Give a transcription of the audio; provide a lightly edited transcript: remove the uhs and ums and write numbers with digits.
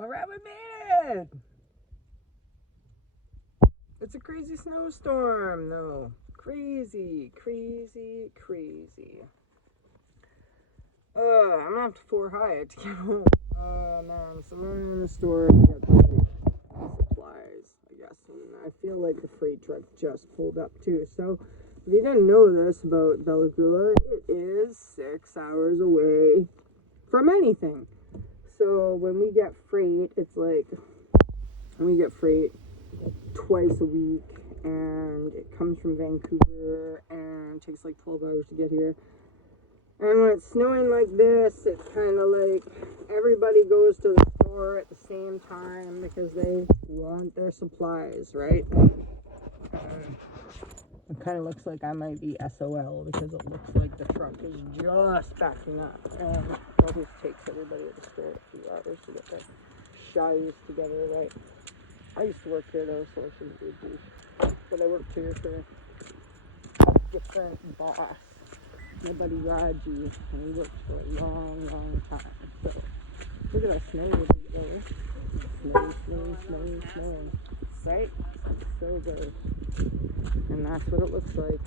Alright, we made it! It's a crazy snowstorm, though. Crazy, crazy, crazy. I'm gonna have to four high it to get home. Man, so we're in the store to get the supplies, I guess. And I feel like the freight truck just pulled up too. So if you didn't know this about Bella Coola, it is 6 hours away from anything. So when we get freight, it's like we get freight twice a week, and it comes from Vancouver and takes like 12 hours to get here. And when it's snowing like this, it's kind of like everybody goes to the store at the same time because they want their supplies, right? It kind of looks like I might be SOL because it looks like the truck is just backing up. And it always takes everybody at the store a few hours to get their shies together, right? I used to work here though, so I shouldn't be a douche. But I worked here for a different boss, my buddy Raji, and he worked for a long, long time. So look at that snow today. Snow. Right? So good. And that's what it looks like.